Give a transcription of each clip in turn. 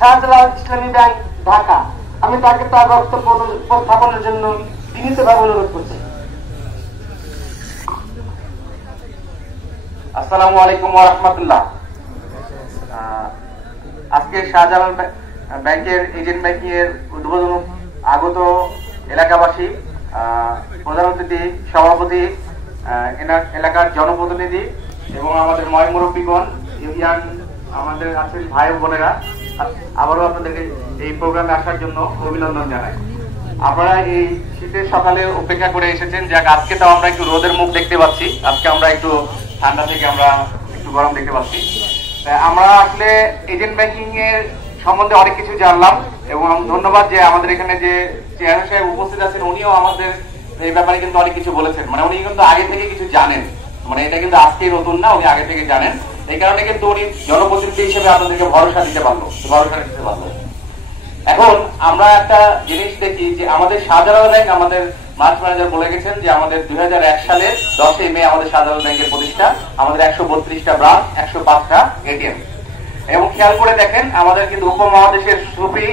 শাহজালাল ইসলামী bank, Dhaka. আমি তাকে তার বক্তব্য উপস্থাপনের জন্য বিনীতভাবে অনুরোধ করছি। আসসালামু আলাইকুম ওয়া রাহমাতুল্লাহ। আজকে শাহজালাল ব্যাংকের এজেন্ট ব্যাংকিং এর উদ্বোধন আগত এলাকাবাসী, প্রধান অতিথি, সভাপতি, এলাকার জনপ্রতিনিধি এবং আমাদের ময়মুরব্বীগণ, ইউনিয়ন আমাদের আছেন ভাই বোনেরা, আবারও আপনাদেরকে এই প্রোগ্রামে আসার জন্য অভিনন্দন জানাই। আপনারা এই শীতের সকালে অপেক্ষা করে এসেছেন, যাক আজকে তো আমরা একটু রোদের মুখ দেখতে পাচ্ছি, আজকে আমরা একটু ঠান্ডা থেকে আমরা একটু গরম দেখতে পাচ্ছি। আমরা আসলে এজেন্ট ব্যাংকিং এর সম্বন্ধে অনেক কিছু জানলাম এবং ধন্যবাদ যে আমাদের এখানে যে চেয়ারম্যান সাহেব উপস্থিত আছেন, উনিও আমাদের এই ব্যাপারে কিন্তু অনেক কিছু বলেছেন। মানে উনি কিন্তু আগে থেকে কিছু জানেন, মানে এটা কিন্তু আজকেই নতুন না, উনি আগে থেকে জানেন। এই কারণে কিন্তু উনি জনপ্রতিনিধি হিসেবে আপনাদেরকে ভরসা দিতে পারলো। এখন আমরা একটা জিনিস দেখি যে আমাদের শাহজালাল ব্যাংক, আমাদের মার্চ ম্যানেজার বলে গেছেন যে আমাদের 2001 সালের 10 মে আমাদের শাহজালাল ব্যাংকের প্রতিষ্ঠা, আমাদের 132টা ব্রাঞ্চ, 105টা এটিএম। এবং খেয়াল করে দেখেন আমাদের কিন্তু উপমহাদেশের সুফি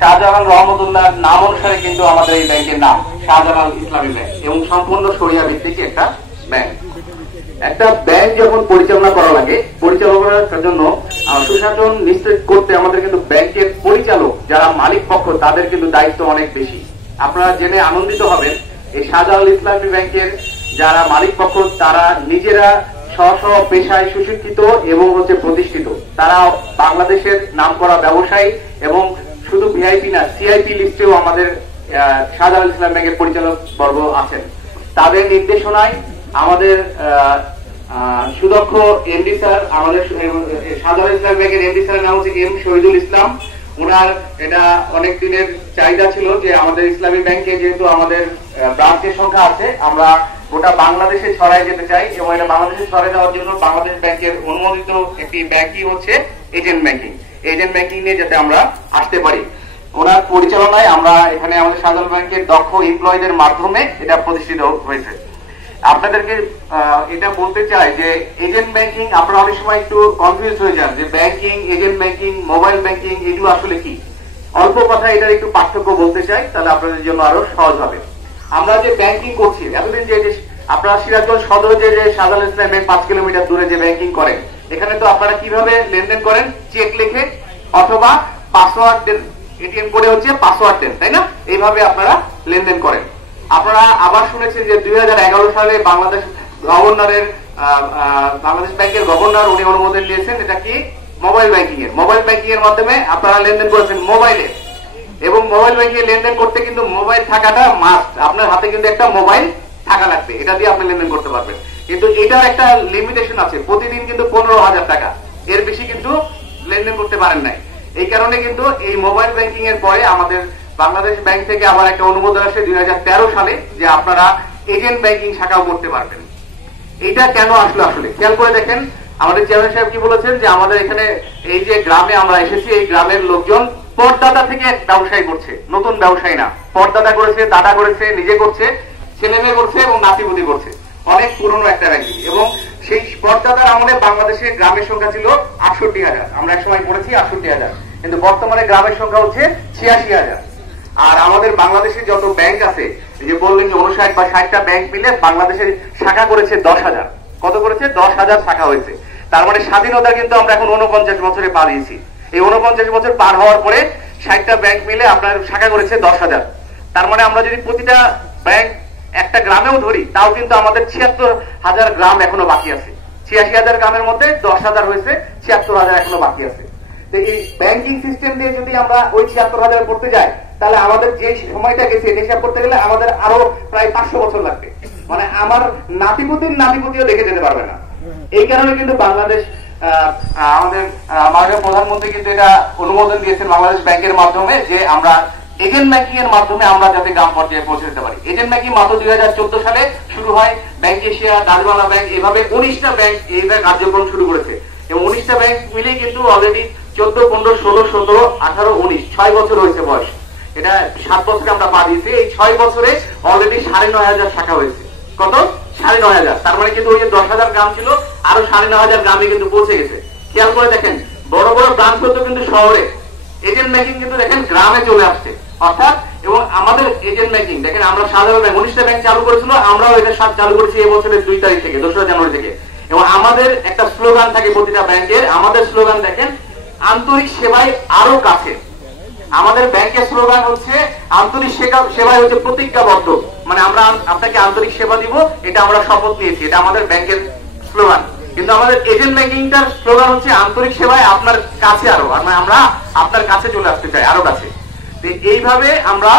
শাহজালাল রহমতুল্লাহ নাম অনুসারে কিন্তু আমাদের এই ব্যাংকের নাম শাহজালাল ইসলামী ব্যাংক এবং সম্পূর্ণ শরিয়া ভিত্তিক একটা ব্যাংক। একটা ব্যাংক যখন পরিচালনা করা লাগে, পরিচালনার জন্য সুশাসন নিশ্চিত করতে আমাদের কিন্তু ব্যাংকের পরিচালক যারা মালিক পক্ষ, তাদের কিন্তু দায়িত্ব অনেক বেশি। আপনারা জেনে আনন্দিত হবেন এই শাহজালাল ইসলামী ব্যাংকের যারা মালিক পক্ষ, তারা নিজেরা স্ব পেশায় সুশিক্ষিত এবং প্রতিষ্ঠিত। তারা বাংলাদেশের নামকরা ব্যবসায়ী এবং শুধু ভিআইপি না, সিআইপি লিস্টেও আমাদের শাহজালাল ইসলামী ব্যাংকের পরিচালক বর্গ আছেন। তাদের নির্দেশনায় আমাদের সুদক্ষ এমডি স্যার, আমাদের শাহজালাল ইসলামী ব্যাংকের এমডি স্যারের নাম হচ্ছে এম শহীদুল ইসলাম। ওনার এটা অনেক দিনের চাহিদা ছিল যে আমাদের ইসলামী ব্যাংকে যেহেতু আমাদের ব্রাঞ্চের সংখ্যা আছে, আমরা গোটা বাংলাদেশে ছড়াই যেতে চাই এবং এটা বাংলাদেশে ছড়াই যাওয়ার জন্য বাংলাদেশ ব্যাংকের অনুমোদিত একটি ব্যাংকই হচ্ছে এজেন্ট ব্যাংকিং। এজেন্ট ব্যাংকিং নিয়ে যাতে আমরা আসতে পারি, ওনার পরিচালনায় আমরা এখানে আমাদের শাহজালাল ব্যাংকের দক্ষ এমপ্লয়ীদের মাধ্যমে এটা প্রতিষ্ঠিত হয়েছে। আপনাদেরকে এটা বলতে চাই যে এজেন্ট ব্যাংকিং, আপনারা অনেক সময় একটু কনফিউজ হয়ে যান যে banking, agent banking, mobile banking এগুলো আসলে কি। অল্প কথা এটার একটু পার্থক্য বলতে চাই, তাহলে আপনাদের জন্য আরো সহজ হবে। আমরা যে ব্যাংকিং করছি এতদিন, যে আপনারা সিরাজগঞ্জ সদরে যে শাহজালাল ইসলামী ব্যাংক 5 কিলোমিটার দূরে যে ব্যাংকিং করেন, এখানে তো আপনারা কিভাবে লেনদেন করেন? চেক লিখে অথবা পাসওয়ার্ড দেন, এটিএম কোডে হচ্ছে পাসওয়ার্ড দেন, তাই না? এইভাবে আপনারা লেনদেন করেন। আপনারা আবার শুনেছেন যে 2011 সালে বাংলাদেশ ব্যাংকের গভর্নর উনি অনুমোদন দিয়েছেন, এটা কি মোবাইল ব্যাংকিং এর। মোবাইল ব্যাংকিং এর মাধ্যমে আপনারা লেনদেন করেছেন মোবাইলে, এবং মোবাইল ব্যাংকিং এ লেনদেন করতে কিন্তু মোবাইল থাকাটা মাস্ট। আপনার হাতে কিন্তু একটা মোবাইল থাকা লাগবে, এটা দিয়ে আপনি লেনদেন করতে পারবেন। কিন্তু এটার একটা লিমিটেশন আছে, প্রতিদিন কিন্তু 15,000 টাকা, এর বেশি কিন্তু লেনদেন করতে পারেন নাই। এই কারণে কিন্তু এই মোবাইল ব্যাংকিং এর পরে আমাদের বাংলাদেশ ব্যাংক থেকে আবার একটা অনুমোদন আসে 2013 সালে যে আপনারা এজেন্ট ব্যাংকিং শাখাও করতে পারবেন। এটা কেন আসলো আসলে খেয়াল করে দেখেন। আমাদের চেয়ারম্যান সাহেব কি বলেছেন যে আমাদের এখানে এই যে গ্রামে আমরা এসেছি, এই গ্রামের লোকজন পরদাদা থেকে ব্যবসায়ী করছে, নতুন ব্যবসায়ী না। পরদাদা করেছে, দাদা করেছে, নিজে করছে, ছেলে মেয়ে করছে এবং নাতিপুতি করছে। অনেক পুরনো একটা ব্যাংকিং। এবং সেই পরদাদার আমলে বাংলাদেশের গ্রামের সংখ্যা ছিল 68,000। আমরা এক সময় পড়েছি 68,000, কিন্তু বর্তমানে গ্রামের সংখ্যা হচ্ছে 86,000। আর আমাদের বাংলাদেশে যত ব্যাংক আছে, যে বললেন যে 59 বা 60টা ব্যাংক মিলে বাংলাদেশের শাখা করেছে 10,000। কত করেছে? 10,000 শাখা হয়েছে। তার মানে স্বাধীনতা কিন্তু আমরা এখন 49 বছরে পা দিয়েছি। এই 49 বছর পার হওয়ার পরে 60টা ব্যাংক মিলে আপনার শাখা করেছে 10,000। তার মানে আমরা যদি প্রতিটা ব্যাংক একটা গ্রামেও ধরি, তাও কিন্তু আমাদের 76,000 গ্রাম এখনো বাকি আছে। 86,000 গ্রামের মধ্যে 10,000 হয়েছে, 76,000 এখনো বাকি আছে। তো এই ব্যাংকিং সিস্টেম দিয়ে যদি আমরা ওই 76,000 করতে যাই, তাহলে আমাদের যে সময়টা গেছে হিসাব করতে গেলে আমাদের আরো প্রায় 500 বছর লাগবে। মানে আমার নাতিপুতিও দেখে যেতে পারবে না। এই কারণে কিন্তু বাংলাদেশ আমাদের মাননীয় প্রধানমন্ত্রী কিন্তু এটা অনুমোদন দিয়েছেন বাংলাদেশ ব্যাংকের মাধ্যমে যে আমরা এজেন্ট ব্যাংকিং এর মাধ্যমে আমরা যাতে গ্রাম পর্যায়ে পৌঁছে যেতে পারি। এজেন্ট ব্যাংকিং মাত্র 2014 সালে শুরু হয়। ব্যাংক এশিয়া, ডাচবাংলা ব্যাংক, এভাবে 19টা ব্যাংক এইভাবে কার্যক্রম শুরু করেছে এবং 19টা ব্যাংক মিলে কিন্তু অলরেডি 14, 15, 16, 17, 18, 19 6 বছর হয়েছে বয়স। এটা 7 বছরে আমরা পা দিয়েছি। এই 6 বছরে অলরেডি 9,500 শাখা হয়েছে। কত? 9,500। তার মানে কিন্তু ওই যে 10,000 গ্রাম ছিল, আরো 9,500 গ্রামে কিন্তু পৌঁছে গেছে। খেয়াল করে দেখেন, বড় বড় ব্রাঞ্চ হতো কিন্তু শহরে, এজেন্ট ব্যাংকিং কিন্তু দেখেন গ্রামে চলে আসছে, অর্থাৎ এবং আমাদের এজেন্ট ব্যাংকিং দেখেন আমরা সাধারণ ব্যাংক 19টা ব্যাংক চালু করেছিল, আমরাও এদের সাথে চালু করেছি এই বছরের 2 তারিখ থেকে, 2রা জানুয়ারি থেকে। এবং আমাদের একটা স্লোগান থাকে প্রতিটা ব্যাংকের, আমাদের স্লোগান দেখেন আন্তরিক সেবায় আরো কাছে। আমাদের ব্যাংকের স্লোগান হচ্ছে আন্তরিক সেবায় হচ্ছে প্রতিজ্ঞাবদ্ধ, মানে আমরা আপনাকে আন্তরিক সেবা দিব, এটা আমরা শপথ নিয়েছি, এটা আমাদের ব্যাংকের স্লোগান। কিন্তু আমাদের এজেন্ট ব্যাংকিংটার স্লোগান হচ্ছে আন্তরিক সেবায় আপনার কাছে আরো, মানে আমরা আপনার কাছে চলে আসতে চাই, আরো কাছে। এইভাবে আমরা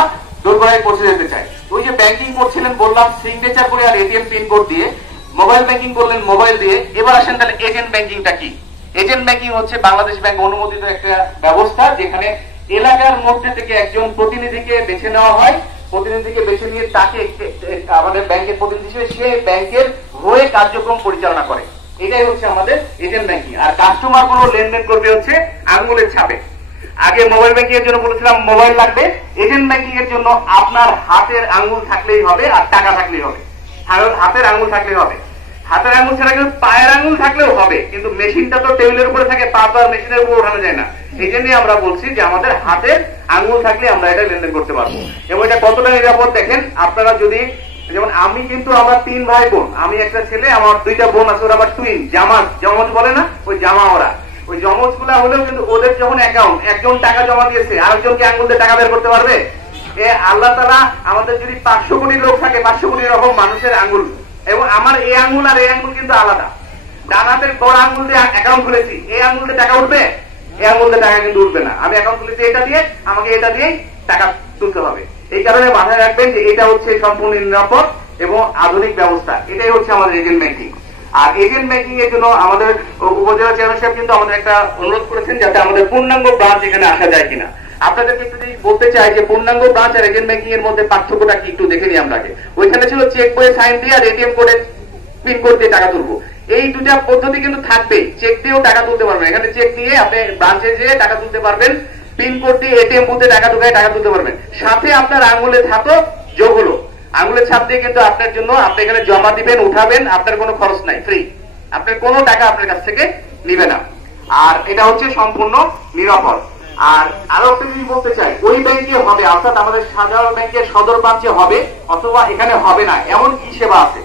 দোরগোড়ায় পৌঁছে যেতে চাই। ওই যে ব্যাংকিং করছিলেন বললাম সিগনেচার করে আর এটিএম পিন কোড দিয়ে, মোবাইল ব্যাংকিং করলেন মোবাইল দিয়ে। এবার আসেন তাহলে এজেন্ট ব্যাংকিংটা কি? এজেন্ট ব্যাংকিং হচ্ছে বাংলাদেশ ব্যাংক অনুমোদিত একটা ব্যবস্থা, যেখানে এলাকার মধ্যে থেকে একজন প্রতিনিধিকে বেছে নেওয়া হয়, প্রতিনিধিকে বেছে নিয়ে তাকে আমাদের ব্যাংকের প্রতিনিধি হিসেবে সে ব্যাংকের হয়ে কার্যক্রম পরিচালনা করে। এটাই হচ্ছে আমাদের এজেন্ট ব্যাংকিং। আর কাস্টমার গুলো লেনদেন করবে হচ্ছে আঙ্গুলের ছাপে। আগে মোবাইল ব্যাংকিং এর জন্য বলেছিলাম মোবাইল লাগবে, এজেন্ট ব্যাংকিং এর জন্য আপনার হাতের আঙ্গুল থাকলেই হবে আর টাকা থাকলেই হবে। হাতের আঙ্গুল থাকলেই হবে, হাতের আঙ্গুল ছাড়া কিন্তু পায়ের আঙ্গুল থাকলেও হবে, কিন্তু মেশিনটা তো টেবিলের উপরে থাকে, পা তো আর মেশিনের উপর ওঠানো যায় না। এই জন্যই আমরা বলছি যে আমাদের হাতের আঙ্গুল থাকলে আমরা এটা লেনদেন করতে পারবো। এবং এটা কতটা নিরাপদ দেখেন আপনারা, যদি যেমন আমি কিন্তু আমরা 3 ভাই বোন, আমি একটা ছেলে, আমার 2টা বোন আছে, ওরা আবার টুইন, জমজ বলে না, ওই জামা, ওরা ওই জমজ গুলা হলেও কিন্তু ওদের যখন অ্যাকাউন্ট, একজন টাকা জমা দিয়েছে আরেকজনকে আঙ্গুল দিয়ে টাকা বের করতে পারবে? আল্লাহ তাআলা আমাদের যদি 500 কোটি লোক থাকে, 500 কোটি রকম মানুষের আঙ্গুল, এবং আমার এই আঙ্গুল আর এই আঙ্গুল কিন্তু আলাদা। ডান হাতের বড় আঙ্গুল দিয়ে অ্যাকাউন্ট খুলেছি, এই আঙ্গুল দিয়ে টাকা উঠবে? এই আঙ্গুল দিয়ে টাকা কিন্তু উঠবে না। আমি অ্যাকাউন্ট খুলেছি এটা দিয়ে, আমাকে এটা দিয়েই টাকা তুলতে হবে। এই কারণে মাথায় রাখবেন যে এটা হচ্ছে সম্পূর্ণ নিরাপদ এবং আধুনিক ব্যবস্থা। এটাই হচ্ছে আমাদের এজেন্ট ব্যাংকিং। আর এজেন্ট ব্যাংকিং এর জন্য আমাদের উপজেলা চেয়ারম্যান সাহেব কিন্তু আমাদের একটা অনুরোধ করেছেন যাতে আমাদের পূর্ণাঙ্গ ব্রাঞ্চ এখানে আসা যায় কিনা। আপনাদেরকে একটু বলতে চাই যে পূর্ণাঙ্গ ব্রাঞ্চ আর এজেন্ট ব্যাংকিং এর মধ্যে পার্থক্যটা কি একটু দেখে নিই আমরা। ওইখানে ছিল চেক বইয়ে সাইন দিয়ে আর এটিএম কোডে পিন কোড দিয়ে টাকা তুলবো, এই দুটা পদ্ধতি কিন্তু থাকবে। চেক দিয়েও টাকা তুলতে পারবেন, এখানে চেক নিয়ে আপনি ব্রাঞ্চে যেয়ে টাকা তুলতে পারবেন, পিন কোড দিয়ে এটিএম বুথে টাকা ঢুকায় টাকা তুলতে পারবেন। সাথে আপনার আঙ্গুলের ছাপও যোগ হলো, আঙ্গুলের ছাপ দিয়ে কিন্তু আপনার জন্য আপনি এখানে জমা দিবেন, উঠাবেন, আপনার কোনো খরচ নাই, ফ্রি, আপনার কোনো টাকা আপনার কাছ থেকে নিবে না। আর এটা হচ্ছে সম্পূর্ণ নিরাপদ। আর আরো একটা জিনিস বলতে চাই, ওই ব্যাংকে হবে, অর্থাৎ আমাদের সাধারণ ব্যাংকের সদর ব্রাঞ্চে হবে অথবা এখানে হবে না, এমন কি সেবা আছে?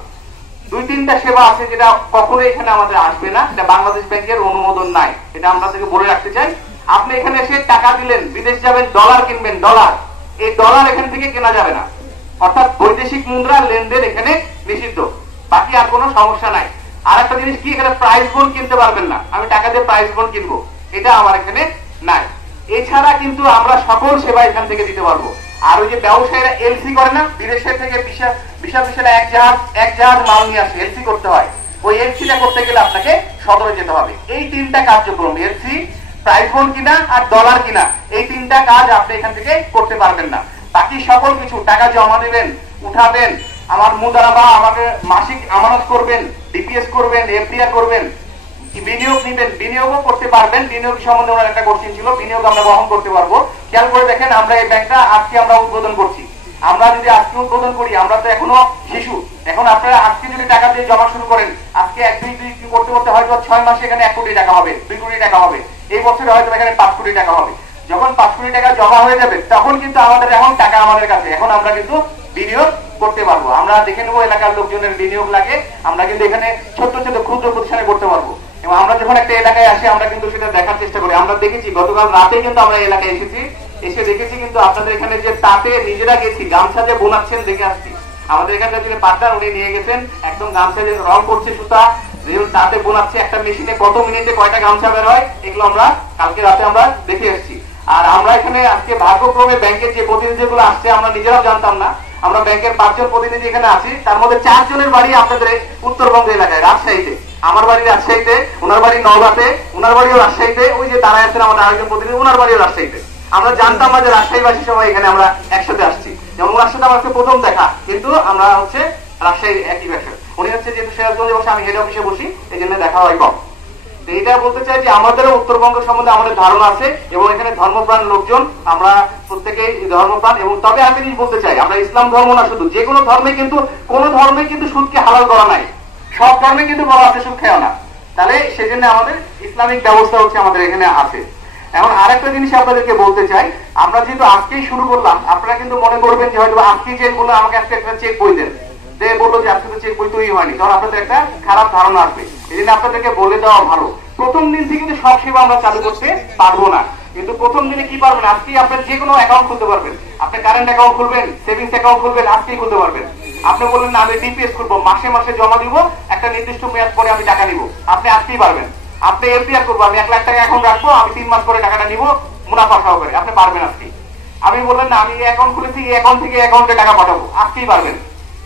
2-3টা সেবা আছে যেটা কখনো এখানে আমাদের আসবে না, এটা বাংলাদেশ ব্যাংকের অনুমোদন নাই, এটা আমরা থেকে বলে রাখতে চাই। আপনি এখানে এসে টাকা দিলেন, বিদেশ যাবেন, ডলার কিনবেন, ডলার, এই ডলার এখান থেকে কেনা যাবে না, অর্থাৎ বৈদেশিক মুদ্রা লেনদেন এখানে নিষিদ্ধ, বাকি আর কোনো সমস্যা নাই। আর একটা জিনিস কি, এখানে প্রাইস বন্ড কিনতে পারবেন না, আমি টাকা দিয়ে প্রাইস বন্ড কিনবো, এটা আমার এখানে নাই। এছাড়া কিন্তু আমরা সকল সেবা এখান থেকে দিতে পারবো। আর ওই যে ব্যবসায়ীরা এলসি করে না, বিদেশের থেকে বিশাল বিশাল এক জাহাজ মাল নিয়ে আসে, এলসি করতে হয়, ওই এলসিটা করতে গেলে আপনাকে সদরে যেতে হবে। এই 3টা কার্যক্রম, এলসি, প্রাইস বন্ড কিনা আর ডলার কিনা, এই 3টা কাজ আপনি এখান থেকে করতে পারবেন না। বাকি সকল কিছু, টাকা জমা দেবেন, উঠাবেন, আমার মুদারাবা, আমাকে মাসিক আমানত করবেন, ডিপিএস করবেন, এফডিআর করবেন, বিনিয়োগ নিবেন, বিনিয়োগও করতে পারবেন। বিনিয়োগ সম্বন্ধে ওনার একটা কোশ্চেন ছিল, বিনিয়োগ আমরা বহন করতে পারবো। খেয়াল করে দেখেন, আমরা এই ব্যাংকটা আজকে আমরা উদ্বোধন করছি, আমরা যদি আজকে উদ্বোধন করি, আমরা তো এখনো শিশু, এখন আপনারা আজকে যদি টাকা দিয়ে জমা শুরু করেন, আজকে 1-2 করতে করতে হয়তো 6 মাসে এখানে 1 কোটি টাকা হবে, 2 কোটি টাকা হবে, এই বছরে হয়তো এখানে 5 কোটি টাকা হবে। যখন 5 কোটি টাকা জমা হয়ে যাবে, তখন কিন্তু আমাদের এখন টাকা আমাদের কাছে, এখন আমরা কিন্তু বিনিয়োগ করতে পারবো। আমরা দেখে নেবো এলাকার লোকজনের বিনিয়োগ লাগে, আমরা কিন্তু এখানে ছোট ছোট ক্ষুদ্র প্রতিষ্ঠানে করতে পারবো। এবং আমরা যখন একটা এলাকায় আসি, আমরা কিন্তু সেটা দেখার চেষ্টা করি। আমরা দেখেছি গতকাল রাতে কিন্তু আমরা এলাকায় এসেছি, এসে দেখেছি কিন্তু আপনাদের এখানে যে তাতে নিজেরা গেছি, গামছা যে বোনাচ্ছেন দেখে আসছি। আমাদের এখানকার যিনি পার্টনার, উনি নিয়ে গেছেন, একদম গামছা যে রং করছে সুতা, যেমন তাতে বোনাচ্ছে, একটা মেশিনে কত মিনিটে কয়টা গামছা বের হয়, এগুলো আমরা কালকে রাতে আমরা দেখে এসেছি। আর আমরা এখানে আজকে ভাগ্যক্রমে ব্যাংকের যে প্রতিনিধিগুলো আসছে, আমরা নিজেরাও জানতাম না, আমরা ব্যাংকের 5 জন প্রতিনিধি এখানে আছি, তার মধ্যে 4 জনের বাড়ি আপনাদের উত্তরবঙ্গ এলাকায়, রাজশাহীতে। আমার বাড়ি রাজশাহীতে, ওনার বাড়ি নওগাঁতে, ওনার বাড়িও রাজশাহীতে, ওই যে দাঁড়ায় আছেন আমাদের আরেকজন প্রতিনিধি, ওনার বাড়িও রাজশাহীতে। আমরা জানতাম না যে রাজশাহীবাসী সবাই এখানে আমরা একসাথে আসছি, যেমন ওনার সাথে আমার প্রথম দেখা, কিন্তু আমরা হচ্ছে রাজশাহী একই ব্যবসা। উনি হচ্ছে যেহেতু সিরাজগঞ্জে বসে, আমি হেড অফিসে বসি, এই জন্য দেখা হয় কম। তো এটা বলতে চাই যে আমাদেরও উত্তরবঙ্গ সম্বন্ধে আমাদের ধারণা আছে, এবং এখানে ধর্মপ্রাণ লোকজন, আমরা প্রত্যেকেই ধর্মপ্রাণ। এবং তবে আমি জিনিস বলতে চাই, আমরা ইসলাম ধর্ম না শুধু, যে কোনো ধর্মে কিন্তু, কোন ধর্মে কিন্তু সুদকে হালাল করা নাই, সব ধর্মে কিন্তু বলা আছে সুদ খেও না। তাহলে সেজন্য আমাদের ইসলামিক ব্যবস্থা হচ্ছে আমাদের এখানে আছে। এখন আরেকটা জিনিস আপনাদেরকে বলতে চাই, আমরা যেহেতু আজকেই শুরু করলাম, আপনারা কিন্তু মনে করবেন যে হয়তো আজকে যে বললো আমাকে আজকে একটা চেক বই দেন, যে বললো যে আজকে তো চেক বই তৈরি হয়নি, তখন আপনাদের একটা খারাপ ধারণা আসবে। এই জন্য আপনাদেরকে বলে দেওয়া ভালো, প্রথম দিন থেকে কিন্তু সব সেবা আমরা চালু করতে পারবো না, কিন্তু প্রথম দিনে কি পারবেন, আজকেই আপনার যে কোনো অ্যাকাউন্ট খুলতে পারবেন। আপনি কারেন্ট অ্যাকাউন্ট খুলবেন, সেভিংস অ্যাকাউন্ট খুলবেন, আজকেই খুলতে পারবেন। আপনি বললেন না আমি ডিপিএস করবো, মাসে মাসে জমা দিব, একটা নির্দিষ্ট মেয়াদ পরে আমি টাকা নিব, আপনি আজকেই পারবেন। আপনি এফডিআর করবো, আমি 1 লাখ টাকা অ্যাকাউন্ট রাখবো, আমি 3 মাস পরে টাকাটা নিব মুনাফা সহকারে, আপনি পারবেন আজকেই। আমি বললেন না আমি অ্যাকাউন্ট খুলেছি, এই অ্যাকাউন্ট থেকে অ্যাকাউন্টে টাকা পাঠাবো, আজকেই পারবেন।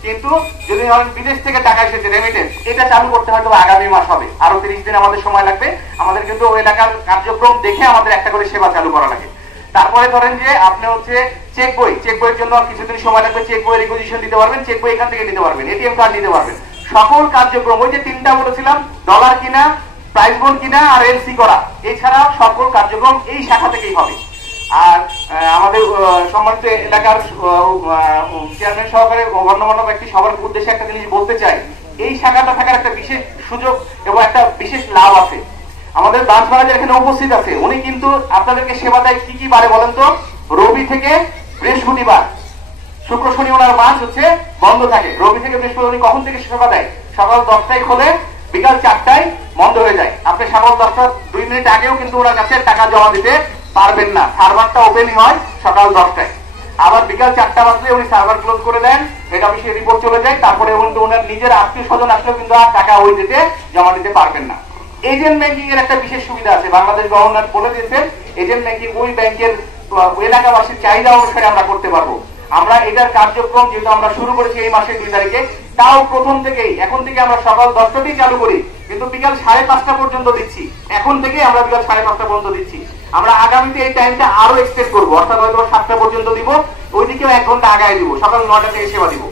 কিন্তু যদি ধরেন বিদেশ থেকে টাকা এসেছে রেমিটেন্স, এটা চালু করতে হয়তো আগামী মাস হবে, আরো 30 দিন আমাদের সময় লাগবে। আমাদের কিন্তু ওই এলাকার কার্যক্রম দেখে আমাদের একটা করে সেবা চালু করা লাগে। তারপরে ধরেন যে আপনি হচ্ছে চেক বইয়ের জন্য কিছুদিন সময় লাগবে, চেক বইয়ের রিকুইজিশন দিতে পারবেন, চেক বই এখান থেকে নিতে পারবেন, এটিএম কার্ড নিতে পারবেন। সকল কার্যক্রম ওই যে 3টা বলেছিলাম, ডলার কিনা, প্রাইস বন্ড কিনা আর এলসি করা, এছাড়া সকল কার্যক্রম এই শাখা থেকেই হবে। আর আমাদের সম্মানিত এলাকার চেয়ারম্যান সহকারে গণ্যমান্য ব্যক্তি সবার উদ্দেশ্যে একটা জিনিস বলতে চাই, এই শাখাটা থাকার একটা বিশেষ সুযোগ এবং একটা বিশেষ লাভ আছে। আমাদের ব্রাঞ্চ ম্যানেজার এখানে উপস্থিত আছে, উনি কিন্তু আপনাদেরকে সেবা দেয় কি কি বারে বলেন তো? রবি থেকে বৃহস্পতিবার, শুক্র শনি ওনার ব্রাঞ্চ হচ্ছে বন্ধ থাকে। রবি থেকে বৃহস্পতিবার উনি কখন থেকে সেবা দেয়? সকাল 10টায় খোলে, বিকাল 4টায় বন্ধ হয়ে যায়। আপনি সকাল 10টার 2 মিনিট আগেও কিন্তু ওনার কাছে টাকা জমা দিতে পারবেন না, সার্ভারটা ওপেনই হয় সকাল 10টায়। আবার বিকাল 4টা বাজলে উনি সার্ভার ক্লোজ করে দেন, হেড অফিসে রিপোর্ট চলে যায়। তারপরে কিন্তু ওনার নিজের আত্মীয় স্বজন আসলেও কিন্তু আর টাকা ওই ডেটে জমা দিতে পারবেন না। এজেন্ট ব্যাংকিং এর একটা বিশেষ সুবিধা আছে, বাংলাদেশ গভর্নর বলে দিয়েছেন এজেন্ট ব্যাংকিং ওই ব্যাংকের এলাকাবাসীর চাহিদা অনুসারে আমরা করতে পারবো। আমরা এটার কার্যক্রম যেহেতু আমরা শুরু করেছি এই মাসের 2 তারিখে, তাও প্রথম থেকেই এখন থেকে আমরা সকাল 10টাতেই চালু করি, কিন্তু বিকাল 5:30 পর্যন্ত দিচ্ছি। এখন থেকে আমরা বিকাল 5:30 পর্যন্ত দিচ্ছি। আমরা আগামীতে এই টাইমটা আরো এক্সটেন্ড করবো, অর্থাৎ হয়তো 7টা পর্যন্ত দিব, ওইদিকেও 1 ঘন্টা আগায় দিব, সকাল 9টা থেকে সেবা দিব।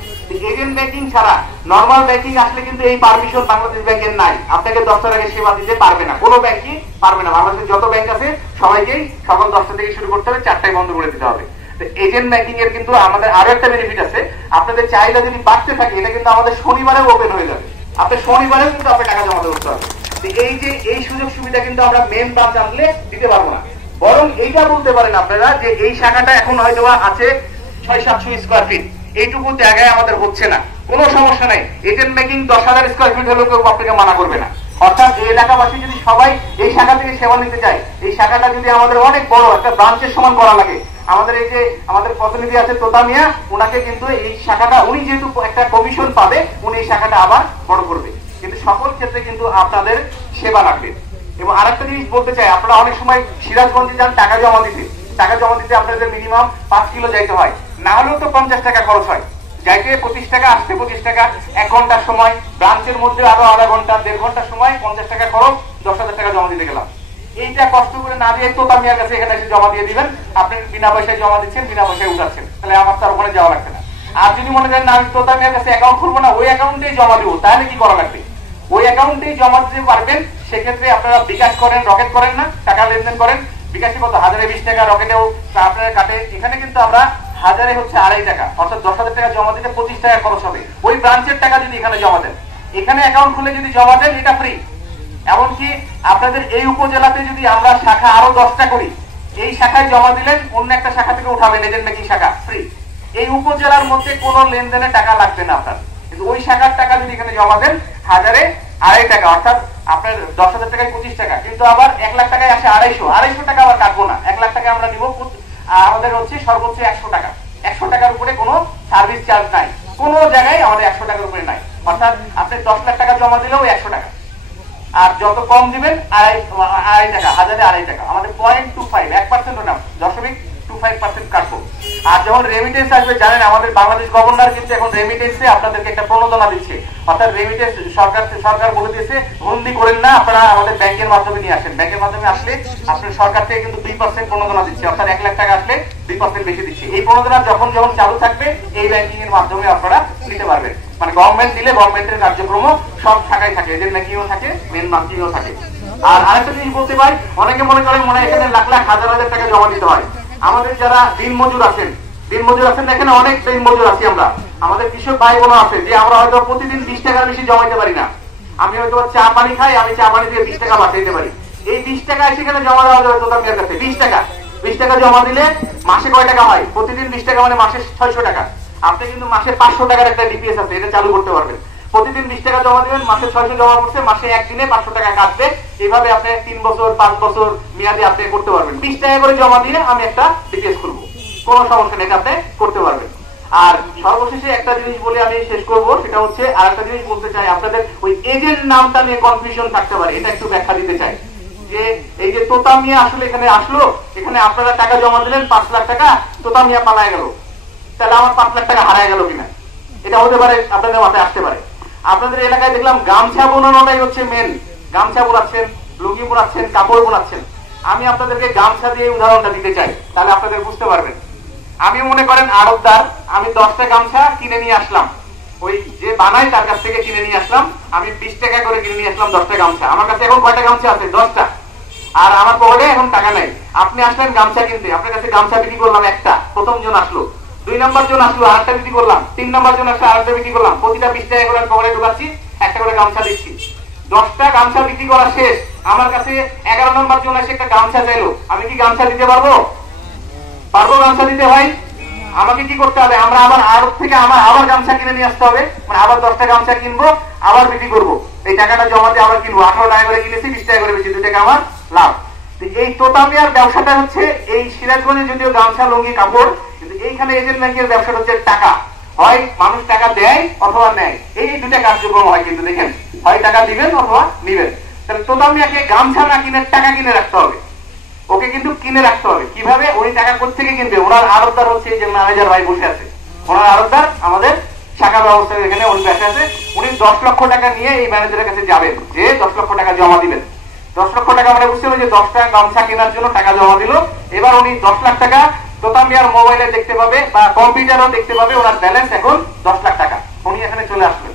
এজেন্ট ব্যাংকিং ছাড়া নর্মাল ব্যাংকিং আসলে কিন্তু এই পারমিশন বাংলাদেশ ব্যাংকের নাই, আপনাকে 10টার আগে সেবা দিতে পারবে না, কোনো ব্যাংকই পারবে না। বাংলাদেশের যত ব্যাংক আছে সবাইকেই সকাল 10টা থেকে শুরু করতে হবে, 4টায় বন্ধ করে দিতে হবে। এজেন্ট ব্যাংকিং এর কিন্তু আমাদের আরো একটা বেনিফিট আছে, আপনাদের চাহিদা যদি বাড়তে থাকে এটা কিন্তু আমাদের শনিবারেও ওপেন হয়ে যাবে, আপনি শনিবারেও কিন্তু আপনি টাকা জমা করতে হবে। এই যে এই সুযোগ সুবিধা কিন্তু আমরা মেন ব্রাঞ্চ আনলে দিতে পারবো না, বরং এইটা বলতে পারেন আপনারা যে এই শাখাটা এখন হয়তো আছে 600-700 স্কোয়ার ফিট, এইটুকু জায়গায় আমাদের হচ্ছে না, কোনো সমস্যা নাই। এজেন্ট ব্যাংকিং 10,000 স্কোয়ার ফিট হলেও কেউ আপনাকে মানা করবে না। অর্থাৎ এই এলাকাবাসী যদি সবাই এই শাখা থেকে সেবা নিতে চায়, এই শাখাটা যদি আমাদের অনেক বড় একটা ব্রাঞ্চের সমান করা লাগে, আমাদের এই যে আমাদের প্রতিনিধি আছে তোতামিয়া, উনাকে কিন্তু এই শাখাটা উনি যেহেতু একটা কমিশন পাবে, উনি এই শাখাটা আবার বড় করবে। কিন্তু সকল ক্ষেত্রে কিন্তু আপনাদের সেবা লাগবে। এবং আরেকটা জিনিস বলতে চাই, আপনারা অনেক সময় সিরাজগঞ্জে যান টাকা জমা দিতে আপনাদের মিনিমাম 5 কিলো যাইতে হয়, না হলেও তো 50 টাকা খরচ হয়, যাইতে 25 টাকা, আসতে 25 টাকা, 1 ঘন্টার সময়, ব্রাঞ্চের মধ্যে আরো আধা ঘন্টা 1.5 ঘন্টার সময় 50 টাকা খরচ, 10,000 টাকা জমা দিতে গেলাম। এইটা কষ্ট করে না দিয়ে তোতামিয়ার কাছে এখানে এসে জমা দিয়ে দিবেন, আপনি বিনা পয়সায় জমা দিচ্ছেন, বিনা পয়সায় উঠাচ্ছেন, তাহলে আমার তার ওখানে যাওয়া লাগবে না। আর যদি মনে করেন না আমি তোতামিয়ার কাছে অ্যাকাউন্ট খুলবো না, ওই অ্যাকাউন্টেই জমা দিব, তাহলে কি করা লাগবে? ওই অ্যাকাউন্টেই জমা দিতে পারবেন। সেক্ষেত্রে আপনারা বিকাশ করেন, রকেট করেন না, টাকা লেনদেন করেন, বিকাশে কত 1020 টাকা, রকেটেও আপনারা কাটে। এখানে কিন্তু আমরা 1000-এ হচ্ছে 2.5 টাকা, অর্থাৎ 10,000 টাকা জমা দিতে 25 টাকা খরচ হবে। ওই ব্রাঞ্চের টাকা যদি এখানে জমা দেন, এখানে অ্যাকাউন্ট খুলে যদি জমা দেন, এটা ফ্রি। এমনকি আপনাদের এই উপজেলাতে যদি আমরা শাখা আরো 10টা করি, এই শাখায় জমা দিলেন, অন্য একটা শাখা থেকে উঠাবেন, এজেন্ট ব্যাংকিং শাখা ফ্রি। এই উপজেলার মধ্যে কোনো লেনদেনে টাকা লাগবে না আপনার, কিন্তু ওই শাখার টাকা যদি এখানে জমা দেন 1000-এ 2.5 টাকা, অর্থাৎ আপনার 10,000 টাকায় 25 টাকা, কিন্তু আবার 1 লাখ টাকায় আসে 250 টাকা আবার কাটবো না, 1 লাখ টাকা আমরা নিব। আমাদের হচ্ছে সর্বোচ্চ 100 টাকা, 100 টাকার উপরে কোনো সার্ভিস চার্জ নাই, কোনো জায়গায় আমাদের 100 টাকার উপরে নাই। অর্থাৎ আপনি 10 লাখ টাকা জমা দিলেও 100 টাকা, আর যত কম দিবেন 2.5 টাকা, 1000-এ 2.5 টাকা। আমাদের 0.25, 1% না, 0.25% কাটবো। আর যখন রেমিটেন্স আসবে, জানেন আমাদের বাংলাদেশ গভর্নর কিন্তু এখন রেমিটেন্সে আপনাদেরকে একটা প্রণোদনা দিচ্ছে, অর্থাৎ রেমিটেন্স সরকার বলে দিয়েছে বন্দি করেন না, আপনারা আমাদের ব্যাংকের মাধ্যমে নিয়ে আসেন। ব্যাংকের মাধ্যমে আসলে আপনার সরকার থেকে কিন্তু 2% প্রণোদনা দিচ্ছে, অর্থাৎ 1 লাখ টাকা আসলে 2% বেশি দিচ্ছে। এই প্রণোদনা যখন চালু থাকবে, এই ব্যাংকিং এর মাধ্যমে আপনারা নিতে পারবেন। মানে গভর্নমেন্ট দিলে গভর্নমেন্টের কার্যক্রম সব শাখায় থাকে, এজেন্ট ব্যাংকিংও থাকে, মেন ব্যাংকিংও থাকে। আর আরেকটা জিনিস বলতে পারি, অনেকে মনে করেন মনে হয় এখানে লাখ লাখ হাজার হাজার টাকা জমা দিতে হয়। আমাদের যারা দিনমজুর আছেন, এখানে অনেক দিনমজুর আছি আমরা, আমাদের কৃষক ভাই বোন আছে যে আমরা হয়তো প্রতিদিন 20 টাকার বেশি জমাইতে পারি না। আমি হয়তো চা পানি খাই, আমি চা পানি দিয়ে 20 টাকা বাঁচাইতে পারি, এই 20 টাকা সেখানে জমা দেওয়া যাবে তোতা মিয়ার কাছে। 20 টাকা জমা দিলে মাসে কয় টাকা হয়? প্রতিদিন 20 টাকা মানে মাসে 600 টাকা। আপনি কিন্তু মাসে 500 টাকার একটা ডিপিএস আছে, এটা চালু করতে পারবেন। প্রতিদিন 20 টাকা জমা দিবেন, মাসে 600 জমা করছে, মাসে একদিনে 500 টাকা কাটবে। এইভাবে আপনি 3 বছর 5 বছর মেয়াদে আপনি করতে পারবেন। 20 টাকা করে জমা দিয়ে আমি একটা ডিপিএস খুলবো, কোনো সমস্যা নেই, এটা আপনি করতে পারবেন। আর সর্বশেষে একটা জিনিস বলে আমি শেষ করবো, সেটা হচ্ছে আর একটা জিনিস বলতে চাই, আপনাদের ওই এজেন্ট নামটা নিয়ে কনফিউশন থাকতে পারে, এটা একটু ব্যাখ্যা দিতে চাই। যে এই যে তোতা মিয়া আসলে এখানে আসলো, এখানে আপনারা টাকা জমা দিলেন 5 লাখ টাকা, তোতা মিয়া পালায় গেল, তাহলে আমার 5 লাখ টাকা হারায় গেল কিনা, এটা হতে পারে, আপনাদের মাথায় আসতে পারে। আপনাদের এলাকায় দেখলাম গামছা বোনানোটাই হচ্ছে মেন, গামছা বোনাচ্ছেন, লুঙ্গি বোনাচ্ছেন, কাপড় বোনাচ্ছেন। আমি আপনাদেরকে গামছা দিয়ে উদাহরণটা দিতে চাই, তাহলে আপনাদের বুঝতে পারবেন। আমি মনে করেন আড়তদার, আমি 10টা গামছা কিনে নিয়ে আসলাম, ওই যে বানাই তার কাছ থেকে কিনে নিয়ে আসলাম, আমি 20 টাকা করে কিনে নিয়ে আসলাম 10টা গামছা। আমার কাছে এখন কয়টা গামছা আছে? 10টা। আর আমার পকেটে এখন টাকা নাই। আপনি আসলেন গামছা কিনতে, আপনার কাছে গামছা বিক্রি করলাম একটা, প্রথম জন আসলো, 2 নম্বর জন আসলো, আরেকটা বিক্রি করলাম, 3 নম্বর জন আসলো, আরেকটা বিক্রি করলাম, প্রতিটা 20 টাকা করে পকেটে ঢুকাচ্ছি, একটা করে গামছা দিচ্ছি। 10টা গামছা বিক্রি করা শেষ, আমার কাছে 11 নম্বর জন এসে একটা গামছা চাইলো, আমি কি গামছা দিতে পারবো? গামছা দিতে হয়? আমাকে কি করতে হবে? আমরা আবার আড়ত থেকে আবার গামছা কিনে নিয়ে আসতে হবে, মানে আবার 10টা গামছা কিনবো, আবার বিক্রি করবো, এই টাকাটা জমা দিয়ে আবার কিনবো। 18 টাকা করে কিনেছি, 20 টাকা করে বেশি, 2 টাকা আমার লাভ। এই তোতা মিয়ার ব্যবসাটা হচ্ছে এই সিরাজগঞ্জে যদিও গামছা লুঙ্গি কাপড়, কিন্তু এইখানে এজেন্ট ব্যাংকের ব্যবসাটা হচ্ছে টাকা। হয় মানুষ টাকা দেয় অথবা নেয়, এই 2টা কার্যক্রম হয়। কিন্তু দেখেন, হয় টাকা দিবেন অথবা নিবেন। তাহলে তোতা মিয়াকে গামছা না কিনে টাকা কিনে রাখতে হবে, ওকে কিন্তু কিনে রাখতে হবে। কিভাবে? উনি টাকা কোথেকে কিনবে? ওনার আড়তদার হচ্ছে এই যে ম্যানেজার ভাই বসে আছে, ওনার আড়তদার আমাদের শাখা ব্যবস্থা এখানে উনি বসে আছে। উনি 10 লক্ষ টাকা নিয়ে এই ম্যানেজারের কাছে যাবেন, যে 10 লক্ষ টাকা জমা দিবেন। 10 লক্ষ টাকা মানে বুঝতে হবে যে 10টা গামছা কেনার জন্য টাকা জমা দিল। এবার উনি 10 লাখ টাকা তোতা মিয়ার মোবাইলে দেখতে পাবে বা কম্পিউটারও দেখতে পাবে, ওনার ব্যালেন্স এখন 10 লাখ টাকা। উনি এখানে চলে আসবেন,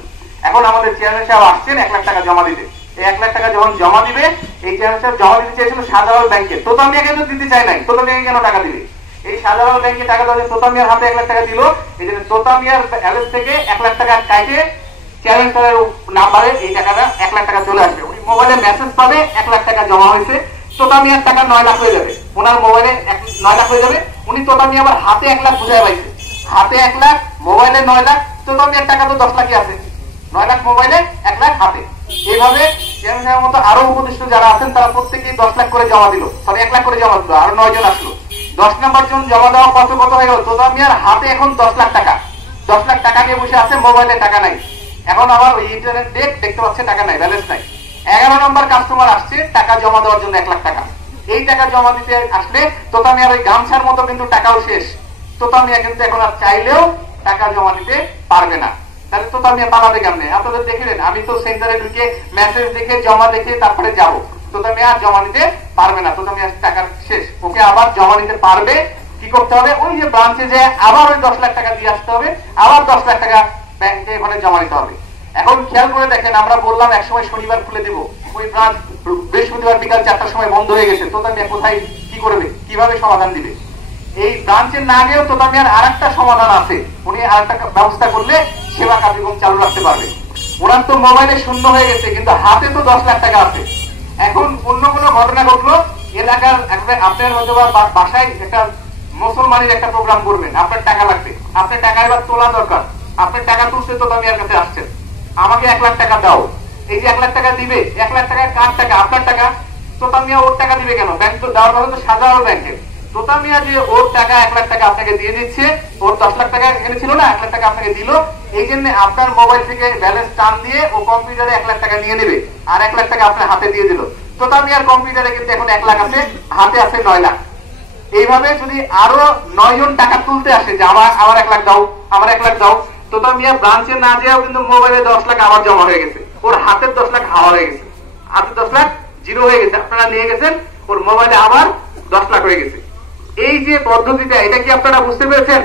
এখন আমাদের চেয়ারম্যান সাহেব আসছেন 1 লাখ টাকা জমা দিতে। এই 1 লাখ টাকা যখন জমা দিবে, এই চেয়ারম্যান সাহেব জমা দিতে চেয়েছিল শাহজালাল ব্যাংকে, তোতা মিয়া কিন্তু দিতে চায় নাই। তোতা মিয়াকে কেন টাকা দিবে? এই শাহজালাল ব্যাংকে টাকা দেওয়া, তোতা মিয়ার হাতে 1 লাখ টাকা দিল, এই জন্য তোতা মিয়ার ব্যালেন্স থেকে 1 লাখ টাকা কাটে চেয়ারম্যান সাহেবের নাম্বারে এই টাকাটা 1 লাখ টাকা চলে আসবে। উনি মোবাইলে মেসেজ পাবে 1 লাখ টাকা জমা হয়েছে, তোতা মিয়ার টাকা 9 লাখ হয়ে যাবে, ওনার মোবাইলে 9 লাখ হয়ে যাবে। উনি তোতা মিয়া আবার হাতে 1 লাখ বুঝায় পাইছে, হাতে 1 লাখ, মোবাইলে 9 লাখ, তোতা মিয়ার টাকা তো 10 লাখই আছে, 9 লাখ মোবাইলে, 1 লাখ হাতে। এইভাবে চেয়ারম্যান সাহেবের মতো আরো উপদেষ্টা যারা আছেন তারা প্রত্যেকেই 10 লাখ করে জমা দিল, সরি 1 লাখ করে জমা দিল, আরো 9 জন আসলো। 10 নম্বর জন জমা দেওয়া কত হয়ে গেল? তোতা মিয়ার হাতে এখন 10 লাখ টাকা, 10 লাখ টাকা নিয়ে বসে আছে, মোবাইলে টাকা নাই। এখন আবার ওই ইন্টারনেট দেখতে পাচ্ছে টাকা নাই, ব্যালেন্স নাই। 11 নম্বর কাস্টমার আসছে টাকা জমা দেওয়ার জন্য 1 লাখ টাকা। এই টাকা জমা দিতে আসলে তোতা মিয়ার ওই গামছার মতো কিন্তু টাকাও শেষ। তোতা মিয়া কিন্তু এখন আর চাইলেও টাকা জমা দিতে পারবে না। তাহলে তোতা মিয়া পালাবে কেমনে? আপনাদের দেখলেন, আমি তো সেন্টারে ঢুকে মেসেজ দেখে জমা দেখে তারপরে যাবো, তোতা মিয়া জমা দিতে পারবে না, তোতা মিয়া টাকা শেষ। ওকে আবার জমা নিতে পারবে, কি করতে হবে? ওই যে ব্রাঞ্চে যে আবার ওই 10 লাখ টাকা দিয়ে আসতে হবে, আবার 10 লাখ টাকা ব্যাংকে ওখানে জমা দিতে হবে। এখন খেয়াল করে দেখেন, আমরা বললাম একসময় শনিবার খুলে দিব, ওই ব্রাঞ্চ বৃহস্পতিবার বিকাল 4টার সময় বন্ধ হয়ে গেছে। তোতা মিয়া কোথায় কি করবে, কিভাবে সমাধান দিবে? এই ব্রাঞ্চের না গিয়েও তোতা মিয়ার আরেকটা সমাধান আছে, উনি আরেকটা ব্যবস্থা করলে সেবা কার্যক্রম চালু রাখতে পারবে। ওনার তো মোবাইলে শূন্য হয়ে গেছে, কিন্তু হাতে তো 10 লাখ টাকা আছে। এখন অন্য কোনো ঘটনা ঘটলো, এলাকার আপনার হয়তো বাসায় একটা মুসলমানের একটা প্রোগ্রাম করবেন, আপনার টাকা লাগবে, আপনার টাকা এবার তোলা দরকার, আপনার টাকা তুলতে তোতা মিয়ার কাছে আসছেন, আমাকে 1 লাখ টাকা দাও। এই যে 1 লাখ টাকা দিবে, 1 লাখ টাকা কার টাকা? আপনার টাকা। তোতা মিয়া ওর টাকা দিবে কেন? ব্যাংক তো দেওয়ার কথা তো শাহজালাল ব্যাংকের। তোতা মিয়া যে ওর টাকা 1 লাখ টাকা আপনাকে দিয়ে দিচ্ছে, ওর 10 লাখ টাকা এখানে ছিল না, 1 লাখ টাকা আপনাকে দিল, এই জন্য আপনার মোবাইল থেকে ব্যালেন্স টান দিয়ে ও কম্পিউটারে 1 লাখ টাকা নিয়ে নেবে, আর 1 লাখ টাকা আপনার হাতে দিয়ে দিল। তোতা মিয়ার কম্পিউটারে কিন্তু এখন 1 লাখ আছে, হাতে আছে 9 লাখ। এইভাবে যদি আরো 9 জন টাকা তুলতে আসে যে আমার 1 লাখ দাও, আমার 1 লাখ দাও, তোতা মিয়া ব্রাঞ্চে না দিয়েও কিন্তু মোবাইলে 10 লাখ আবার জমা হয়ে গেছে, ওর হাতের 10 লাখ হাওয়া হয়ে গেছে, হাতের 10 লাখ জিরো হয়ে গেছে, আপনারা নিয়ে গেছেন, ওর মোবাইলে আবার 10 লাখ হয়ে গেছে। এই যে পদ্ধতিটা, এটা কি আপনারা বুঝতে পেরেছেন?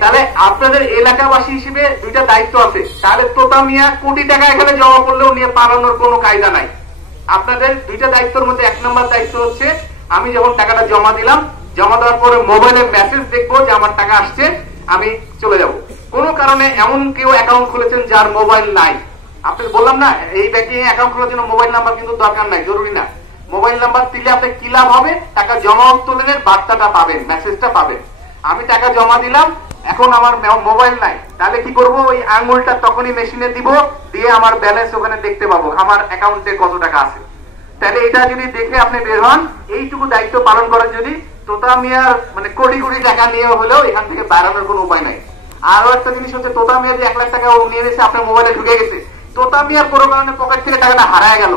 তাহলে আপনাদের এলাকাবাসী হিসেবে 2টা দায়িত্ব আছে। তাহলে তোতা মিয়া কোটি টাকা এখানে জমা করলেও নিয়ে পালানোর কোনো কায়দা নাই। আপনাদের 2টা দায়িত্বের মধ্যে 1 নম্বর দায়িত্ব হচ্ছে, আমি যখন টাকাটা জমা দিলাম, জমা দেওয়ার পরে মোবাইলে মেসেজ দেখবো যে আমার টাকা আসছে, আমি চলে যাব। কোন কারণে এমন কেউ অ্যাকাউন্ট খুলেছেন যার মোবাইল নাই, আপনি বললাম না এই ব্যাংকে অ্যাকাউন্ট খোলার জন্য মোবাইল নাম্বার কিন্তু দরকার নাই, জরুরি না। মোবাইল নাম্বার দিলে আপনার কি লাভ হবে, টাকা জমা উত্তোলনের বার্তাটা পাবেন, মেসেজটা পাবেন। আমি টাকা জমা দিলাম, এখন আমার মোবাইল নাই, তাহলে কি করব, ওই আঙ্গুলটা তখনই মেশিনে দিব, দিয়ে আমার ব্যালেন্স ওখানে দেখতে পাবো, আমার অ্যাকাউন্টে কত টাকা আছে। তাহলে এটা যদি দেখে আপনি বের হন, এইটুকু দায়িত্ব পালন করেন যদি, তোতা মিয়ার মানে কোটি কোটি টাকা নিয়ে হলেও এখান থেকে বাড়ানোর কোনো উপায় নাই। আরো একটা জিনিস হচ্ছে, তোতা মিয়া যে 1 লাখ টাকা নিয়ে গেছে আপনার মোবাইলে ঢুকে গেছে, তোতা মিয়ার কোনো কারণে পকেট থেকে টাকাটা হারায় গেল,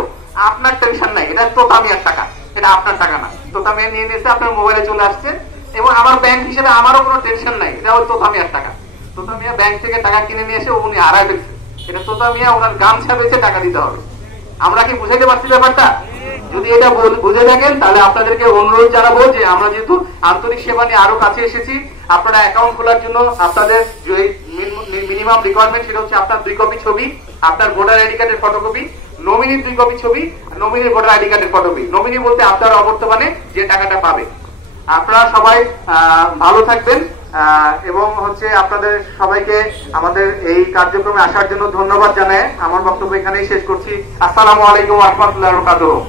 আপনার টেনশন নাই, এটা তোতা মিয়ার টাকা, এটা আপনার টাকা না। তোতা মিয়া নিয়ে নিয়েছে, আপনার মোবাইলে চলে আসছে, এবং আমার ব্যাংক হিসেবে আমারও কোনো টেনশন নাই, এটা ওই তোতা মিয়ার টাকা। তোতা মিয়া ব্যাংক থেকে টাকা কিনে নিয়ে এসে উনি হারায় ফেলছে, এটা তোতা মিয়া ওনার গামছা বেচে টাকা দিতে হবে। আমরা কি বুঝাইতে পারছি ব্যাপারটা? যদি এটা বুঝে থাকেন তাহলে আপনাদেরকে অনুরোধ জানাবো যে আমরা যেহেতু আন্তরিক সেবা নিয়ে আরো কাছে এসেছি, আপনারা অ্যাকাউন্ট খোলার জন্য আপনাদের যে মিনিমাম রিকোয়ারমেন্ট সেটা হচ্ছে আপনার 2 কপি ছবি, আপনার ভোটার আইডি কার্ডের ফটোকপি, নমিনির 2 কপি ছবি, নমিনির ভোটার আইডি কার্ডের ফটোকপি। নমিনি বলতে আপনার অবর্তমানে যে টাকাটা পাবে। আপনারা সবাই ভালো থাকবেন, এবং হচ্ছে আপনাদের সবাইকে আমাদের এই কার্যক্রমে আসার জন্য ধন্যবাদ জানাই আমার বক্তব্য এখানেই শেষ করছি। আসসালামু আলাইকুম ওয়া রাহমাতুল্লাহি ওয়া বারাকাতুহু।